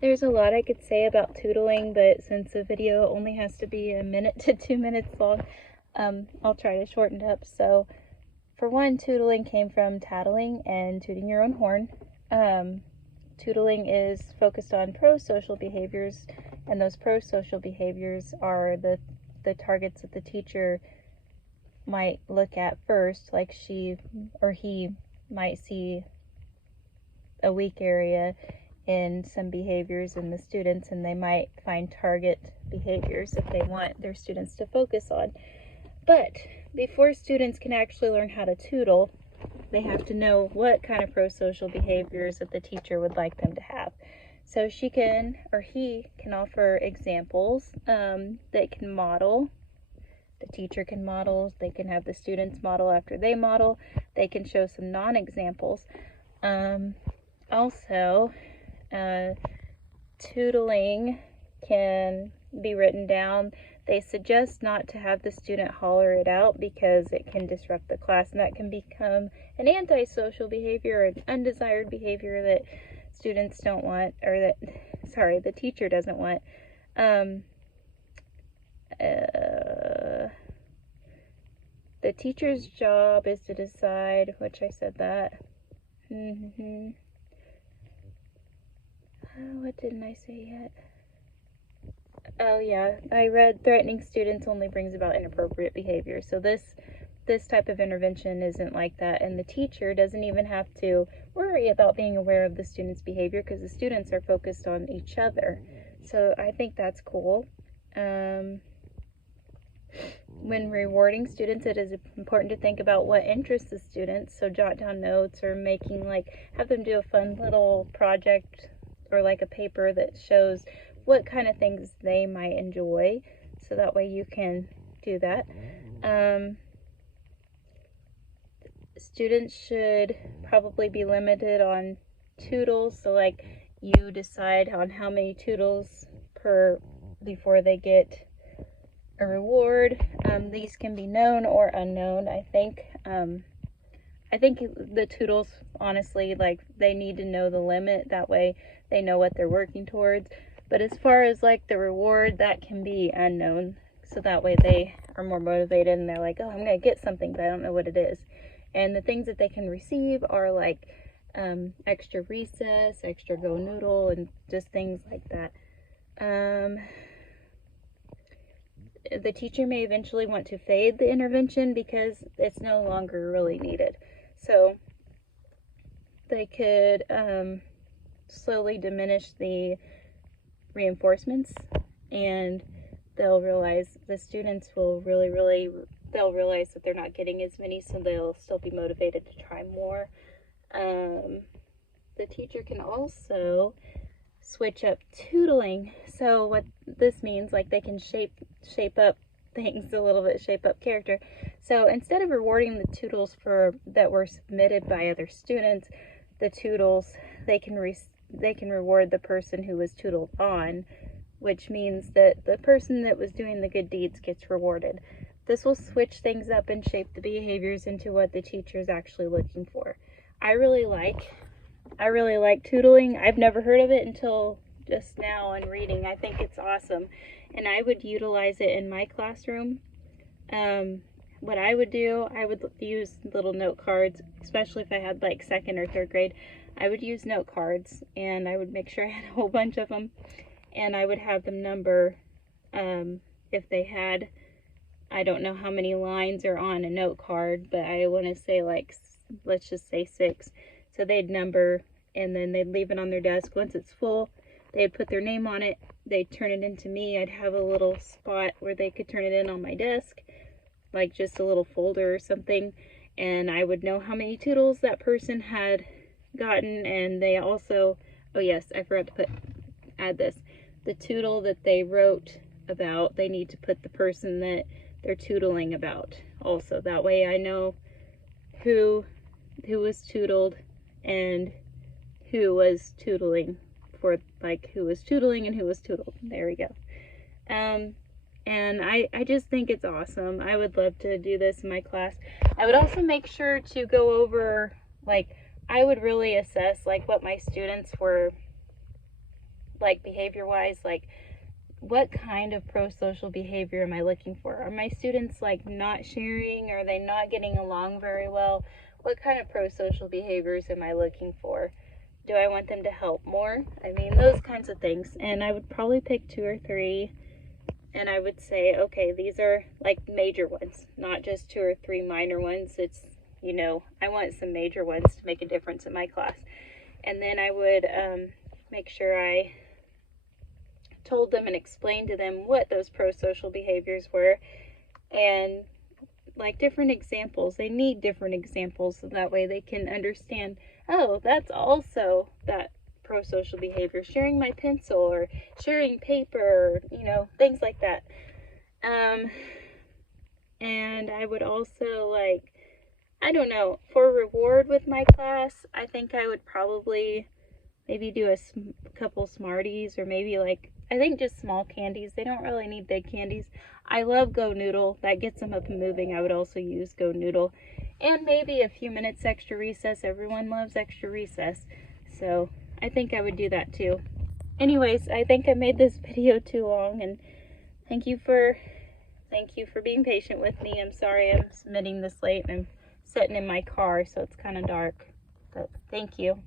There's a lot I could say about tootling, but since the video only has to be a minute to 2 minutes long, I'll try to shorten it up. So, for one, tootling came from tattling and tooting your own horn. Tootling is focused on pro-social behaviors, and those pro-social behaviors are the targets that the teacher might look at first, like she or he might see a weak area in some behaviors in the students, and they might find target behaviors that they want their students to focus on. But before students can actually learn how to tootle, they have to know what kind of pro-social behaviors that the teacher would like them to have. So she can, or he can, offer examples that can model. The teacher can model, they can have the students model after they model, they can show some non-examples. Also, tootling can be written down. They suggest not to have the student holler it out because it can disrupt the class, and that can become an antisocial behavior or an undesired behavior that students don't want, or that, the teacher doesn't want. The teacher's job is to decide, which I said that. What didn't I say yet? Oh yeah, I read threatening students only brings about inappropriate behavior. So this type of intervention isn't like that, and the teacher doesn't even have to worry about being aware of the student's behavior because the students are focused on each other. So I think that's cool. When rewarding students, it is important to think about what interests the students. So jot down notes, or have them do a fun little project or like a paper that shows what kind of things they might enjoy. So that way you can do that. Students should probably be limited on tootles. So like you decide on how many tootles before they get a reward. These can be known or unknown, I think. I think the tootles, honestly, like, they need to know the limit. That way they know what they're working towards. But as far as like the reward, that can be unknown. So that way they are more motivated and they're like, oh, I'm going to get something, but I don't know what it is. And the things that they can receive are like extra recess, extra Go Noodle, and just things like that. The teacher may eventually want to fade the intervention because it's no longer really needed. So they could slowly diminish the reinforcements, and they'll realize, the students will they'll realize that they're not getting as many, so they'll still be motivated to try more. The teacher can also switch up tootling. So what this means, like, they can shape up things a little bit, shape up character. So instead of rewarding the tootles that were submitted by other students, the tootles, they can reward the person who was tootled on, which means that the person that was doing the good deeds gets rewarded. This will switch things up and shape the behaviors into what the teacher is actually looking for. I really like tootling. I've never heard of it until just now in reading. I think it's awesome, and I would utilize it in my classroom. What I would do, I would use little note cards, especially if I had like 2nd or 3rd grade. I would use note cards, and I would make sure I had a whole bunch of them, and I would have them number if they had, I don't know how many lines are on a note card, but I want to say, like, let's just say 6. So they'd number, and then they'd leave it on their desk. Once it's full, they'd put their name on it, they'd turn it into me. I'd have a little spot where they could turn it in on my desk, like just a little folder or something, and I would know how many tootles that person had gotten. And they also, oh yes, I forgot to add this, the tootle that they wrote about, they need to put the person that they're tootling about also. That way I know who was tootled and who was tootling for, like, who was tootling and who was tootled. There we go. And I just think it's awesome. I would love to do this in my class. I would also make sure to go over, like, I would really assess, like, what my students were like behavior-wise, like what kind of pro-social behavior am I looking for? Are my students like not sharing? Are they not getting along very well? What kind of pro-social behaviors am I looking for? Do I want them to help more? I mean, those kinds of things. And I would probably pick 2 or 3, and I would say, okay, these are like major ones, not just 2 or 3 minor ones. It's, you know, I want some major ones to make a difference in my class. And then I would make sure I told them and explained to them what those pro-social behaviors were, and like different examples. They need different examples so that way they can understand, oh, that's also that pro-social behavior, sharing my pencil or sharing paper, or, you know, things like that. And I would also, like, I don't know, for reward with my class, I think I would probably maybe do a couple Smarties, or maybe like, I think just small candies. They don't really need big candies. I love Go Noodle. That gets them up and moving. I would also use Go Noodle. And maybe a few minutes extra recess. Everyone loves extra recess. So I think I would do that too. Anyways, I think I made this video too long, and thank you for being patient with me. I'm sorry I'm submitting this late, and I'm sitting in my car, so it's kind of dark. But thank you.